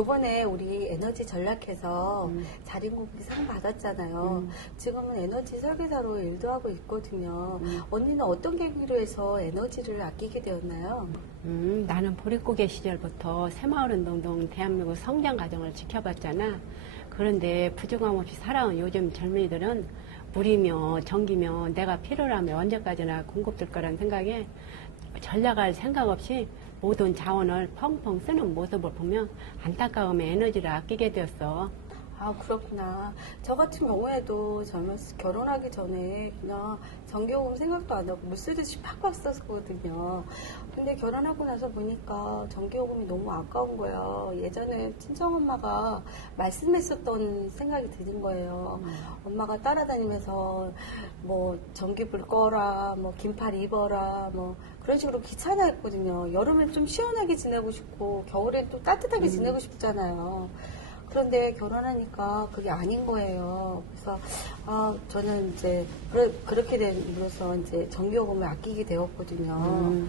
요번에 우리 에너지 전략해서 자린고비 상 받았잖아요. 지금은 에너지 설계사로 일도 하고 있거든요. 언니는 어떤 계기로 해서 에너지를 아끼게 되었나요? 나는 보릿고개 시절부터 새마을운동 대한민국 성장 과정을 지켜봤잖아. 그런데 부족함 없이 살아온 요즘 젊은이들은 물이며 전기며 내가 필요하면 언제까지나 공급될 거라는 생각에 전략할 생각 없이 모든 자원을 펑펑 쓰는 모습을 보면 안타까움에 에너지를 아끼게 되었어. 아, 그렇구나. 저 같은 경우에도 결혼하기 전에 그냥 전기요금 생각도 안 하고 물 쓰듯이 팍팍 썼거든요. 근데 결혼하고 나서 보니까 전기요금이 너무 아까운 거예요. 예전에 친정엄마가 말씀했었던 생각이 드는 거예요. 엄마가 따라다니면서 뭐 전기불 꺼라, 뭐 긴팔 입어라, 뭐 그런 식으로 귀찮아했거든요. 여름엔 좀 시원하게 지내고 싶고 겨울엔 또 따뜻하게 지내고 싶잖아요. 그런데 결혼하니까 그게 아닌 거예요. 그래서 저는 이제 그렇게 됨으로써 이제 전기요금을 아끼게 되었거든요.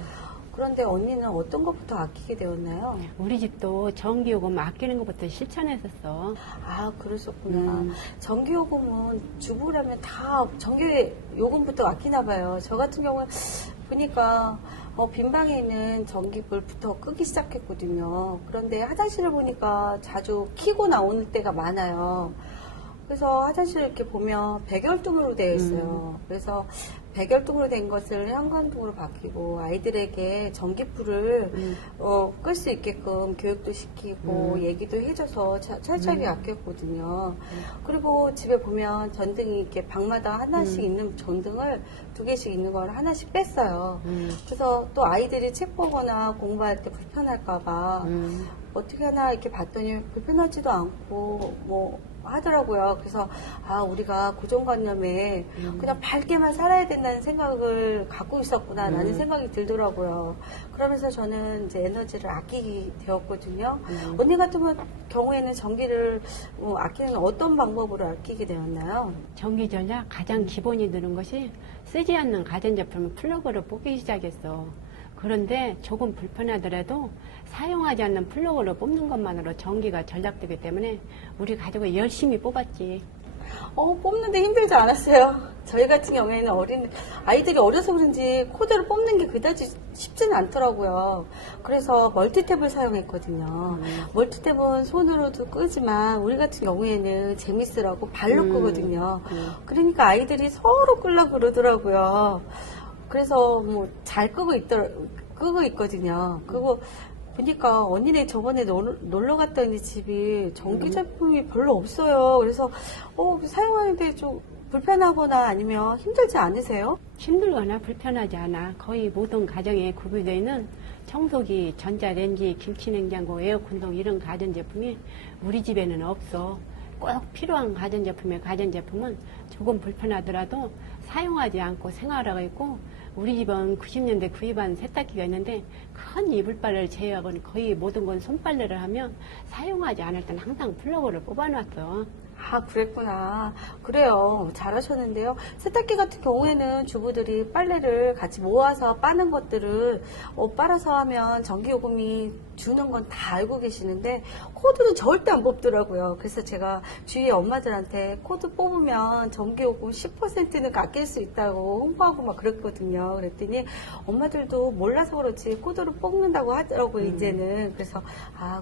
그런데 언니는 어떤 것부터 아끼게 되었나요? 우리 집도 전기요금 아끼는 것부터 실천했었어. 아, 그러셨구나. 전기요금은 주부라면 다 전기요금부터 아끼나 봐요. 저 같은 경우는 보니까 빈 방에 있는 전기불부터 끄기 시작했거든요. 그런데 화장실을 보니까 자주 켜고 나오는 때가 많아요. 그래서 화장실 이렇게 보면 백열등으로 되어 있어요. 그래서 백열등으로 된 것을 형광등으로 바뀌고 아이들에게 전기불을 끌 수 있게끔 교육도 시키고 얘기도 해줘서 철저하게 아꼈거든요. 그리고 집에 보면 전등이 이렇게 방마다 하나씩 있는 전등을 2개씩 있는 걸 하나씩 뺐어요. 그래서 또 아이들이 책 보거나 공부할 때 불편할까봐 어떻게 하나 이렇게 봤더니 불편하지도 않고 뭐 하더라고요. 그래서 우리가 고정관념에 그냥 밝게만 살아야 된다는 생각을 갖고 있었구나 라는 생각이 들더라고요. 그러면서 저는 이제 에너지를 아끼게 되었거든요. 언니 같은 경우에는 전기를 아끼는 어떤 방법으로 아끼게 되었나요? 전기 전략 가장 기본이 되는 것이 쓰지 않는 가전제품을 플러그를 뽑기 시작했어. 그런데 조금 불편하더라도 사용하지 않는 플러그를 뽑는 것만으로 전기가 절약되기 때문에 우리 가족은 열심히 뽑았지. 뽑는데 힘들지 않았어요. 저희 같은 경우에는 아이들이 어려서 그런지 코드를 뽑는 게 그다지 쉽지는 않더라고요. 그래서 멀티탭을 사용했거든요. 멀티탭은 손으로도 끄지만 우리 같은 경우에는 재밌으라고 발로 끄거든요. 그러니까 아이들이 서로 끄려고 그러더라고요. 그래서 뭐 잘 끄고 있거든요. 그리고 보니까 언니네 저번에 놀러 갔더니 집이 전기 제품이 별로 없어요. 그래서 사용하는데 좀 불편하거나 아니면 힘들지 않으세요? 힘들거나 불편하지 않아. 거의 모든 가정에 구비되어 있는 청소기, 전자레인지, 김치냉장고, 에어컨 이런 가전제품이 우리 집에는 없어. 꼭 필요한 가전제품은 조금 불편하더라도 사용하지 않고 생활하고 있고, 우리 집은 90년대 구입한 세탁기가 있는데 큰 이불빨래를 제외하고는 거의 모든 건 손빨래를 하면 사용하지 않을 땐 항상 플러그를 뽑아놨어. 아, 그랬구나. 그래요. 잘하셨는데요. 세탁기 같은 경우에는 주부들이 빨래를 같이 모아서 빠는 것들을 빨아서 하면 전기요금이 주는 건 다 알고 계시는데 코드는 절대 안 뽑더라고요. 그래서 제가 주위에 엄마들한테 코드 뽑으면 전기요금 10%는 아낄 수 있다고 홍보하고 막 그랬거든요. 그랬더니 엄마들도 몰라서 그렇지 코드를 뽑는다고 하더라고요, 이제는. 그래서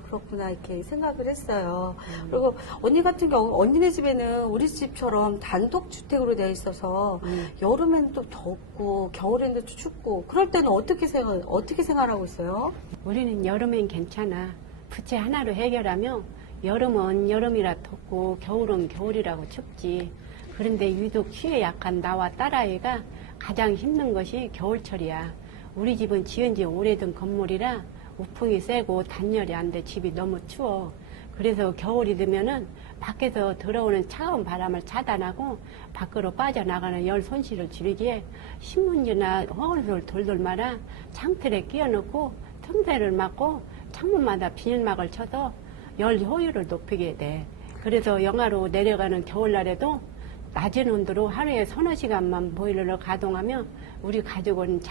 그렇구나 이렇게 생각을 했어요. 그리고 언니 같은 경우 언니네 집에는 우리 집처럼 단독주택으로 되어 있어서 여름에는 또 덥고 겨울에는 또 춥고 그럴 때는 어떻게 생활하고 있어요? 우리는 여름엔 괜찮아. 부채 하나로 해결하며 여름은 여름이라 덥고 겨울은 겨울이라고 춥지. 그런데 유독 추위에 약한 나와 딸아이가 가장 힘든 것이 겨울철이야. 우리 집은 지은 지 오래된 건물이라 우풍이 세고 단열이 안 돼. 집이 너무 추워. 그래서 겨울이 되면은 밖에서 들어오는 차가운 바람을 차단하고 밖으로 빠져나가는 열 손실을 줄이기에 신문지나 허울솔 돌돌 말아 창틀에 끼워놓고 틈새를 막고 창문마다 비닐막을 쳐서 열 효율을 높이게 돼. 그래서 영하로 내려가는 겨울날에도 낮은 온도로 하루에 서너 시간만 보일러를 가동하면 우리 가족은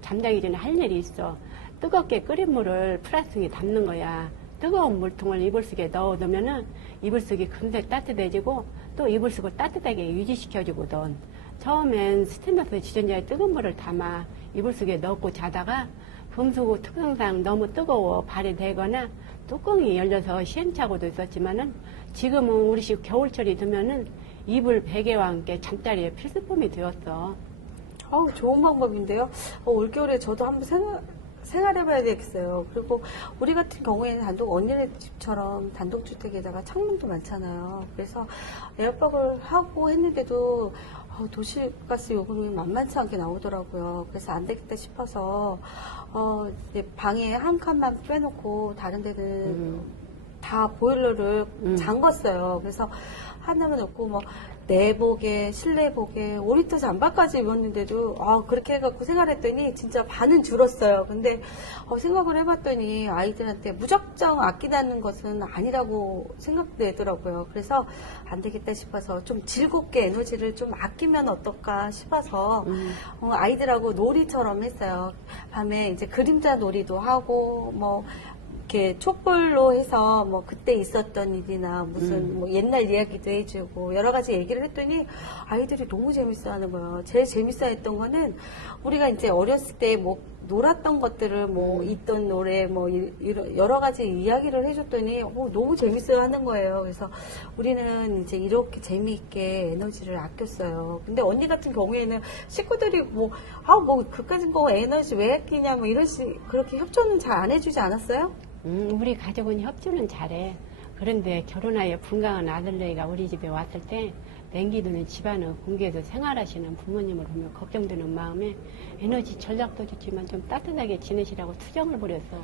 잠자기 전에 할 일이 있어. 뜨겁게 끓인 물을 플라스틱에 담는 거야. 뜨거운 물통을 이불 속에 넣어두면은 이불 속이 금세 따뜻해지고 또 이불 속을 따뜻하게 유지시켜주거든. 처음엔 스테인리스 주전자에 뜨거운 물을 담아 이불 속에 넣고 자다가 금속 특성상 너무 뜨거워 발이 되거나 뚜껑이 열려서 시행착오도 있었지만은 지금은 우리 집 겨울철이 되면은 이불 베개와 함께 잠자리에 필수품이 되었어. 어우, 좋은 방법인데요. 올겨울에 저도 한번 생활해봐야 되겠어요. 그리고 우리 같은 경우에는 언니네 집처럼 단독주택에다가 창문도 많잖아요. 그래서 에어박을 하고 했는데도 도시가스 요금이 만만치 않게 나오더라고요. 그래서 안 되겠다 싶어서 이제 방에 한 칸만 빼놓고 다른 데는 다 보일러를 잠궜어요. 그래서 하나만 넣고 뭐 내복에 실내복에 5리터 잠바까지 입었는데도 그렇게 해갖고 생활했더니 진짜 반은 줄었어요. 근데 생각을 해봤더니 아이들한테 무작정 아끼다는 것은 아니라고 생각되더라고요. 그래서 안 되겠다 싶어서 좀 즐겁게 에너지를 좀 아끼면 어떨까 싶어서 아이들하고 놀이처럼 했어요. 밤에 이제 그림자 놀이도 하고 뭐 이렇게 촛불로 해서 뭐 그때 있었던 일이나 무슨 뭐 옛날 이야기도 해주고 여러 가지 얘기를 했더니 아이들이 너무 재밌어 하는 거예요. 제일 재밌어 했던 거는 우리가 이제 어렸을 때 뭐 놀았던 것들을 뭐 있던 노래 뭐 여러 가지 이야기를 해줬더니 너무 재밌어 하는 거예요. 그래서 우리는 이제 이렇게 재미있게 에너지를 아꼈어요. 근데 언니 같은 경우에는 식구들이 뭐 그까짓 거 에너지 왜 아끼냐 뭐 그렇게 협조는 잘 안 해주지 않았어요? 우리 가족은 협조는 잘해. 그런데 결혼하여 분가한 아들내미가 우리 집에 왔을 때 냉기도는 집안을 공개해서 생활하시는 부모님을 보면 걱정되는 마음에 에너지 전략도 좋지만 좀 따뜻하게 지내시라고 투정을 부렸어.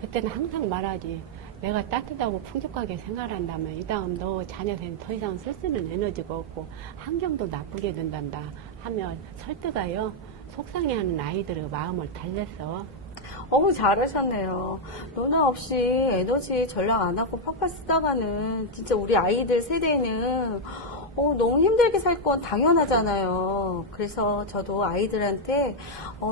그때는 항상 말하지. 내가 따뜻하고 풍족하게 생활한다면 이 다음 너 자녀한테는 더 이상 쓸 수 있는 에너지가 없고 환경도 나쁘게 된단다 하면 설득하여 속상해하는 아이들의 마음을 달랬어. 잘하셨네요. 너나 없이 에너지 전략 안 하고 팍팍 쓰다가는 진짜 우리 아이들 세대는 너무 힘들게 살 건 당연하잖아요. 그래서 저도 아이들한테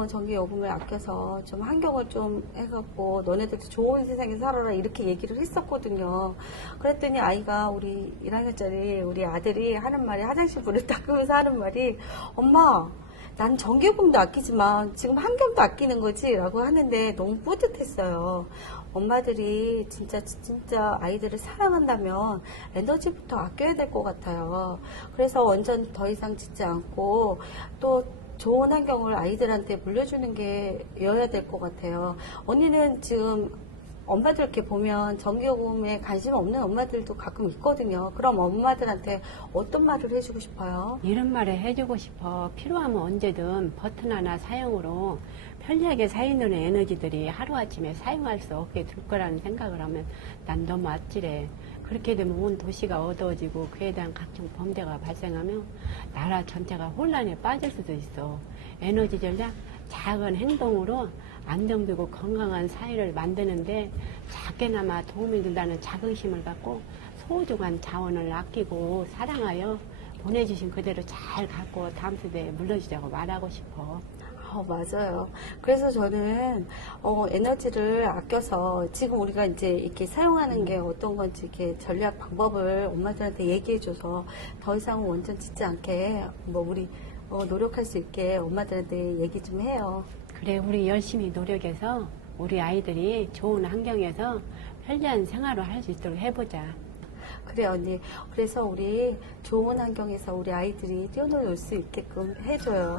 전기 요금을 아껴서 좀 환경을 좀 해갖고 너네들도 좋은 세상에 살아라 이렇게 얘기를 했었거든요. 그랬더니 아이가 우리 1학년짜리 우리 아들이 하는 말이 화장실 물을 닦으면서 하는 말이 엄마 난 전기요금도 아끼지만 지금 환경도 아끼는 거지 라고 하는데 너무 뿌듯했어요. 엄마들이 진짜 아이들을 사랑한다면 에너지부터 아껴야 될 것 같아요. 그래서 완전 더 이상 짓지 않고 또 좋은 환경을 아이들한테 물려주는 게여야 될 것 같아요. 언니는 지금 엄마들 이렇게 보면 전기요금에 관심 없는 엄마들도 가끔 있거든요. 그럼 엄마들한테 어떤 말을 해주고 싶어요? 이런 말을 해주고 싶어. 필요하면 언제든 버튼 하나 사용으로 편리하게 사용되는 에너지들이 하루아침에 사용할 수 없게 될 거라는 생각을 하면 난 너무 아찔해. 그렇게 되면 온 도시가 어두워지고 그에 대한 각종 범죄가 발생하며 나라 전체가 혼란에 빠질 수도 있어. 에너지 전략 작은 행동으로 안정되고 건강한 사회를 만드는데 작게나마 도움이 된다는 자긍심을 갖고 소중한 자원을 아끼고 사랑하여 보내주신 그대로 잘 갖고 다음 세대에 물려주자고 말하고 싶어. 맞아요. 그래서 저는 에너지를 아껴서 지금 우리가 이제 이렇게 사용하는 게 어떤 건지 이렇게 전략 방법을 엄마들한테 얘기해줘서 더 이상 원전 짓지 않게 뭐 우리 노력할 수 있게 엄마들한테 얘기 좀 해요. 그래, 우리 열심히 노력해서 우리 아이들이 좋은 환경에서 편리한 생활을 할 수 있도록 해보자. 그래 언니. 그래서 우리 좋은 환경에서 우리 아이들이 뛰어놀 수 있게끔 해줘요.